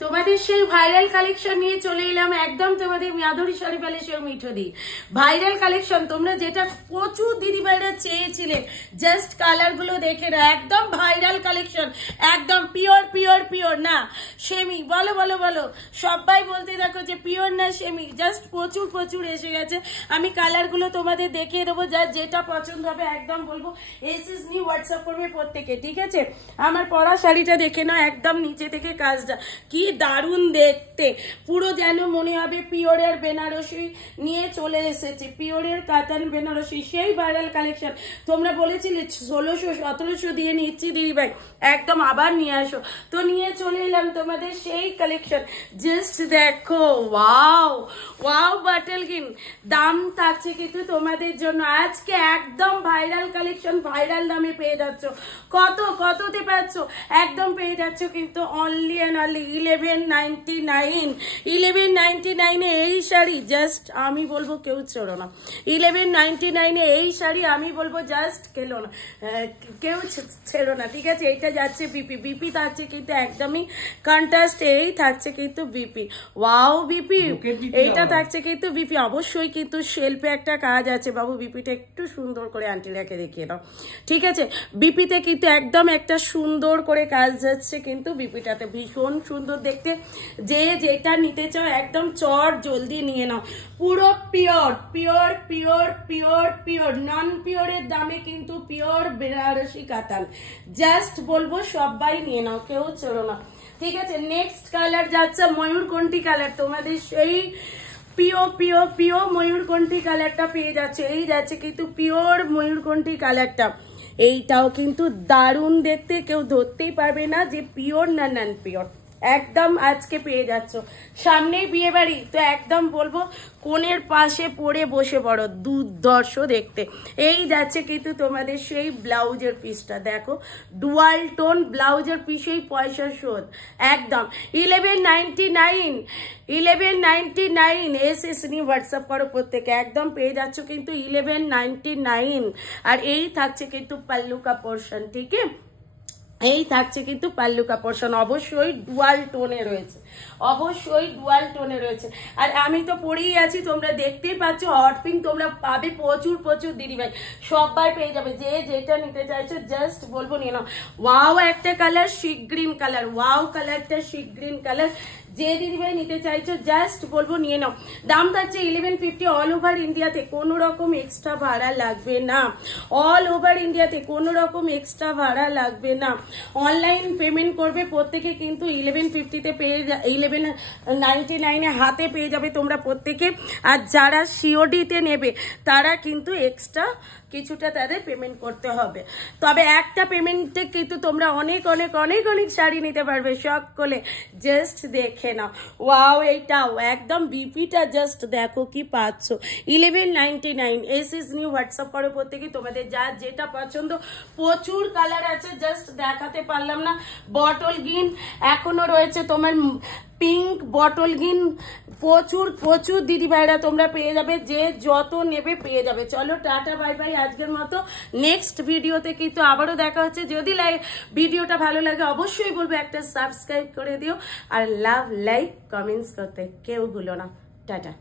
তোমাদের সেই viral collection নিয়ে চলে এলাম একদম তোমাদের মাধুরী শাড়ি প্যালেসের মিঠুদি। ভাইরাল কালেকশন তোমরা যেটা প্রচুর দিদিভাইরা চেয়েছিলে, জাস্ট কালার গুলো দেখে না, একদম ভাইরাল কালেকশন, একদম পিওর পিওর পিওর না সেমি। বলো বলো বলো, সবাই বলতে থাকো যে পিওর না সেমি, জাস্ট প্রচুর প্রচুর এসে গেছে। আমি কালার গুলো তোমাদের দেখিয়ে দেবো, যা যেটা পছন্দ হবে একদম বলবো এসএস নিয়ে হোয়াটসঅ্যাপ করবে প্রত্যেকে, ঠিক আছে? আমার পরা শাড়িটা দেখে নাও, একদম নিচে থেকে কাজটা কি দারুণ দেখতে, পুরো যেন মনে হবে পিওরের বেনারসি নিয়ে চলে এসেছে, পিওরের কাতান বেনারসি, সেই ভাইরাল কালেকশন। তোমরা বলেছিলে 1600-1700 দিয়ে নিচ্ছি দিদিভাই, একদম আবার নিয়ে আসো, তো নিয়ে চলে এলাম তোমাদের সেই কালেকশন। জাস্ট দেখো, ওয়াও ওয়াও বাটল গ্রিন, দাম থাকছে কিন্তু তোমাদের জন্য আজকে একদম ভাইরাল কালেকশন, ভাইরাল দামে পেয়ে যাচ্ছ। কততে পাচ্ছ? একদম পেয়ে যাচ্ছ কিন্তু অনলি অ্যান্ড অনলি 1199 এ এই শাড়ি। জাস্ট আমি বলবো কেউ ছেড়ো না, 1199 এ এই শাড়ি আমি বলবো জাস্ট কেউ ছেড়ো না, ঠিক আছে? এইটা যাচ্ছে বিপি থাকছে কিন্তু একদমই কন্ট্রাস্ট, এই থাকছে কিন্তু বিপি। ওয়াও বিপি, এইটা থাকছে কিন্তু বিপি। অবশ্যই কিন্তু শেল্পে একটা কাজ আছে বাবু, বিপিটা একটু সুন্দর করে আন্টিরাকে দেখিয়ে দাও, ঠিক আছে? বিপিতে কিন্তু একদম একটা সুন্দর করে কাজ যাচ্ছে কিন্তু বিপিটাতে, ভীষণ সুন্দর দেখতে। যে যেটা নিতে চাও একদম চট জলদি নিয়ে নাও, পুরো pure pure pure pure pure, non পিওরের দামে কিন্তু পিওর বেনারসি কাতান। জাস্ট বলবো সবাই নিয়ে নাও, কেউ ছেড়ো না, ঠিক আছে? নেক্সট কালার যাচ্ছে ময়ূরকণ্ঠী কালার, তোমাদের সেই পিও পিও পিও ময়ূরকণ্ঠী কালারটা পেয়ে যাচ্ছে, এই যাচ্ছে কিন্তু পিওর ময়ূরকণ্ঠী কালারটা। এইটাও কিন্তু দারুণ দেখতে, কেউ ধরতেই পারবে না যে পিওর না নন পিওর, একদম আজকে পেয়ে যাচ্ছ। সামনেই বিয়ে বাড়ি, তো একদম বলবো কোণের পাশে পড়ে বসে পড়ো, দুর্ধর্ষ দেখতে। এই যাচ্ছে কিন্তু তোমাদের সেই ব্লাউজের পিসটা, দেখো ডুয়াল টোন ব্লাউজের পিসেই পয়সা শোধ, একদম 1199 এসএস নিয়ে হোয়াটসঅ্যাপ করো প্রত্যেকে, একদম পেয়ে যাচ্ছ কিন্তু 1199। আর এই থাকছে কিন্তু পাল্লু কা পোর্শন, ঠিক আছে? এই থাকছে কিন্তু পাল্লু কা পোর্শন, অবশ্যই ডুয়াল টোনে রয়েছে, অবশ্যই ডুয়াল টোনে রয়েছে। আর আমি তো পরেই আছি, তোমরা দেখতেই পাচ্ছ হট পিঙ্ক তোমরা পাবে প্রচুর প্রচুর দিদিভাই, সবাই পেয়ে যাবে। যে যেটা নিতে চাইছো জাস্ট বলবো নিয়ে নাও। ওয়াও একটা colour sea green colour, wow কালারটা সি গ্রিন কালার, যে দিদিভাই নিতে চাইছো জাস্ট বলবো নিয়ে নাও। দাম থাকছে 1150 অল ওভার ইন্ডিয়াতে, কোনো রকম এক্সট্রা ভাড়া লাগবে না, অল ওভার ইন্ডিয়াতে কোনো রকম এক্সট্রা ভাড়া লাগবে না। অনলাইন পেমেন্ট করবে প্রত্যেকে কিন্তু 1150-তে পেয়ে 1199-এ হাতে পেয়ে যাবে তোমরা প্রত্যেকে। আর যারা সিওডিতে নেবে তারা কিন্তু এক্সট্রা কিছুটা তাদের পেমেন্ট করতে হবে, তবে একটা পেমেন্টে কিন্তু তোমরা অনেক অনেক অনেক অনেক শাড়ি নিতে পারবে সকলে। জাস্ট দেখে নাও, ওয়াও এইটাও একদম বিপিটা জাস্ট দেখো কি পাচ্ছ, 1199 এসএস নিউ হোয়াটসঅ্যাপ করো প্রত্যেকে, তোমাদের যা যেটা পছন্দ। প্রচুর কালার আছে, জাস্ট দেখাতে পারলাম না। বটল গ্রিন এখনো রয়েছে, তোমার পিঙ্ক বটল গ্রিন, প্রচুর প্রচুর দিদি ভাইরা তোমরা পেয়ে যাবে, যে যত নেবে পেয়ে যাবে। চলো টাটা বাই বাই আজকের মতো, নেক্সট ভিডিওতে কিন্তু আবারও দেখা হচ্ছে। যদি ভিডিওটা ভালো লাগে অবশ্যই বলবো একটা সাবস্ক্রাইব করে দিও, আর লাভ লাইক কমেন্টস করতে কেউ ভুলো না। টাটা।